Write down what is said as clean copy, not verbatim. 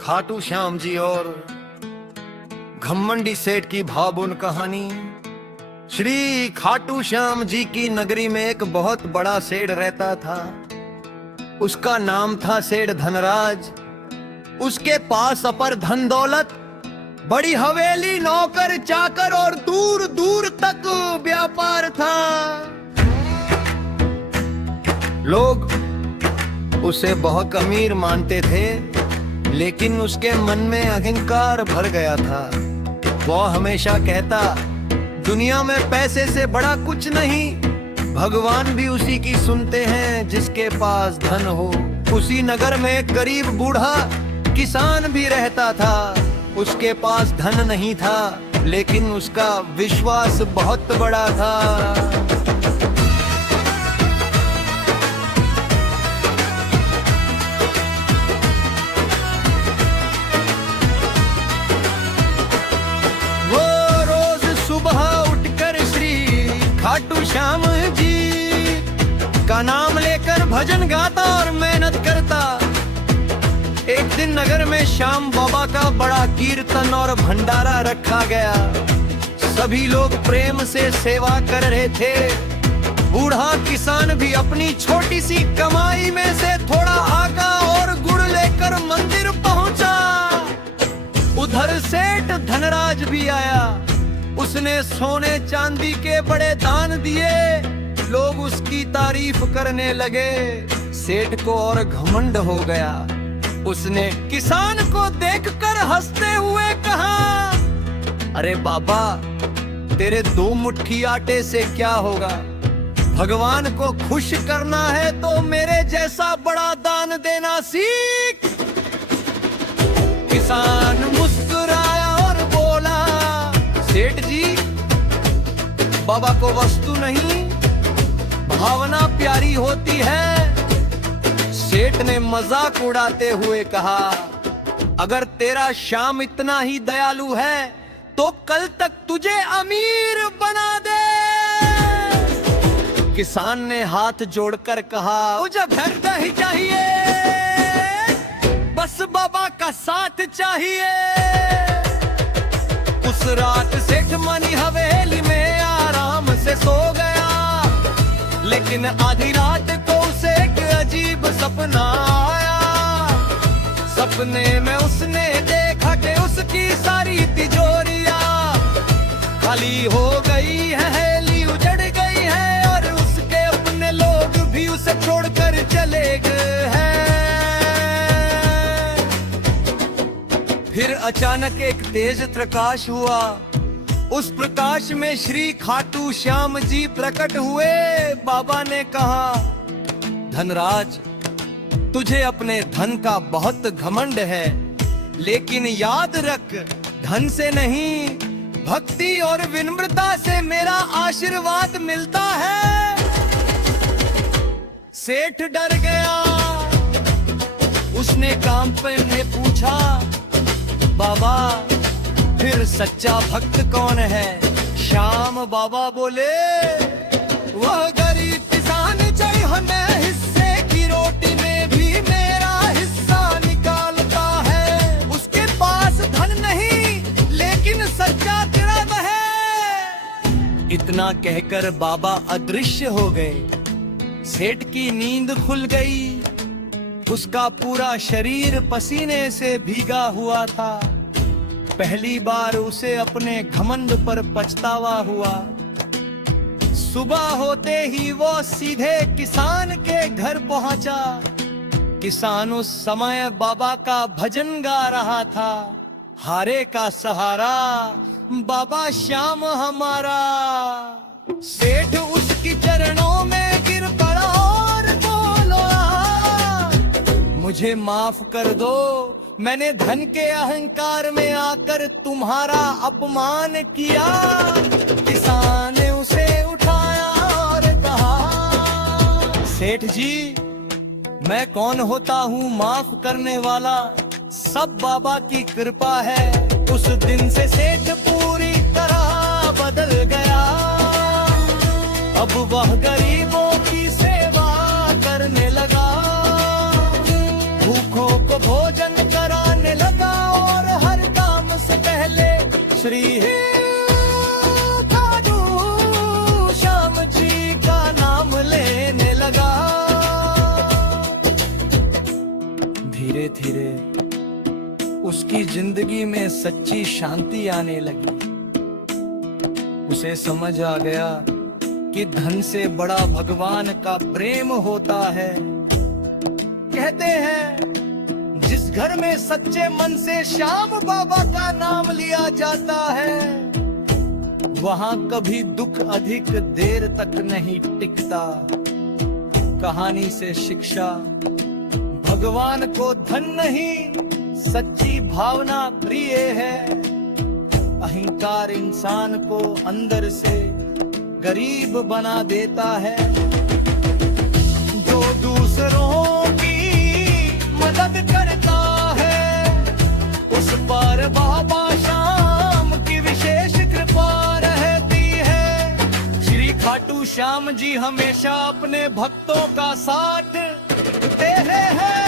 खाटू श्याम जी और घमंडी सेठ की भावुन कहानी। श्री खाटू श्याम जी की नगरी में एक बहुत बड़ा सेठ रहता था। उसका नाम था सेठ धनराज। उसके पास अपर धन दौलत, बड़ी हवेली, नौकर चाकर और दूर दूर तक व्यापार था। लोग उसे बहुत अमीर मानते थे, लेकिन उसके मन में अहंकार भर गया था। वो हमेशा कहता, दुनिया में पैसे से बड़ा कुछ नहीं, भगवान भी उसी की सुनते हैं जिसके पास धन हो। उसी नगर में एक गरीब बूढ़ा किसान भी रहता था। उसके पास धन नहीं था, लेकिन उसका विश्वास बहुत बड़ा था। खाटू श्याम जी का नाम लेकर भजन गाता और मेहनत करता। एक दिन नगर में श्याम बाबा का बड़ा कीर्तन और भंडारा रखा गया। सभी लोग प्रेम से सेवा कर रहे थे। बूढ़ा किसान भी अपनी छोटी सी कमाई में से थोड़ा आटा और गुड़ लेकर मंदिर पहुंचा। उधर सेठ धनराज भी आया। उसने सोने चांदी के बड़े दान दिए। लोग उसकी तारीफ करने लगे। सेठ को और घमंड हो गया। उसने किसान को देखकर हंसते हुए कहा, अरे बाबा, तेरे 2 मुट्ठी आटे से क्या होगा? भगवान को खुश करना है तो मेरे जैसा बड़ा दान देना सीख। किसान मुस्कुराया और बोला, सेठ जी, बाबा को वस्तु नहीं, भावना प्यारी होती है। सेठ ने मजाक उड़ाते हुए कहा, अगर तेरा श्याम इतना ही दयालु है तो कल तक तुझे अमीर बना दे। किसान ने हाथ जोड़कर कहा, मुझे घर नहीं चाहिए, बस बाबा का साथ चाहिए। उस रात सेठ मनी हवेली में आराम से सो गया, लेकिन आधी रात को उसे एक अजीब सपना आया। सपने में उसने देखा कि उसकी सारी तिजोरियां खाली हो गई है, हेली उजड़ गई है और उसके अपने लोग भी उसे छोड़कर चले गए हैं। फिर अचानक एक तेज प्रकाश हुआ। उस प्रकाश में श्री खाटू श्याम जी प्रकट हुए। बाबा ने कहा, धनराज, तुझे अपने धन का बहुत घमंड है, लेकिन याद रख, धन से नहीं, भक्ति और विनम्रता से मेरा आशीर्वाद मिलता है। सेठ डर गया। उसने कांपते हुए पूछा, बाबा, फिर सच्चा भक्त कौन है? श्याम बाबा बोले, वह गरीब किसान चाहे हमें हिस्से की रोटी में भी मेरा हिस्सा निकालता है। उसके पास धन नहीं, लेकिन सच्चा दिल है। इतना कहकर बाबा अदृश्य हो गए। सेठ की नींद खुल गई। उसका पूरा शरीर पसीने से भीगा हुआ था। पहली बार उसे अपने घमंड पर पछतावा हुआ। सुबह होते ही वो सीधे किसान के घर पहुंचा। किसान उस समय बाबा का भजन गा रहा था, हारे का सहारा बाबा श्याम हमारा। सेठ उसकी चरणों में गिर पड़ा और बोला, मुझे माफ कर दो, मैंने धन के अहंकार में आकर तुम्हारा अपमान किया। किसान ने उसे उठाया और कहा, सेठ जी, मैं कौन होता हूँ माफ करने वाला? सब बाबा की कृपा है। उस दिन से सेठ पूरी तरह बदल गया। अब वह गरीबों की सेवा करने लगा, भूखों को भोजन कराने लगा। श्री हे खाटू श्याम जी का नाम लेने लगा। धीरे धीरे उसकी जिंदगी में सच्ची शांति आने लगी। उसे समझ आ गया कि धन से बड़ा भगवान का प्रेम होता है। कहते हैं जिस घर में सच्चे मन से श्याम बाबा का नाम लिया जाता है, वहां कभी दुख अधिक देर तक नहीं टिकता। कहानी से शिक्षा, भगवान को धन नहीं, सच्ची भावना प्रिय है। अहंकार इंसान को अंदर से गरीब बना देता है। जो दूसरों की मदद करता है, उस पर बाबा श्याम की विशेष कृपा रहती है। श्री खाटू श्याम जी हमेशा अपने भक्तों का साथ देते हैं।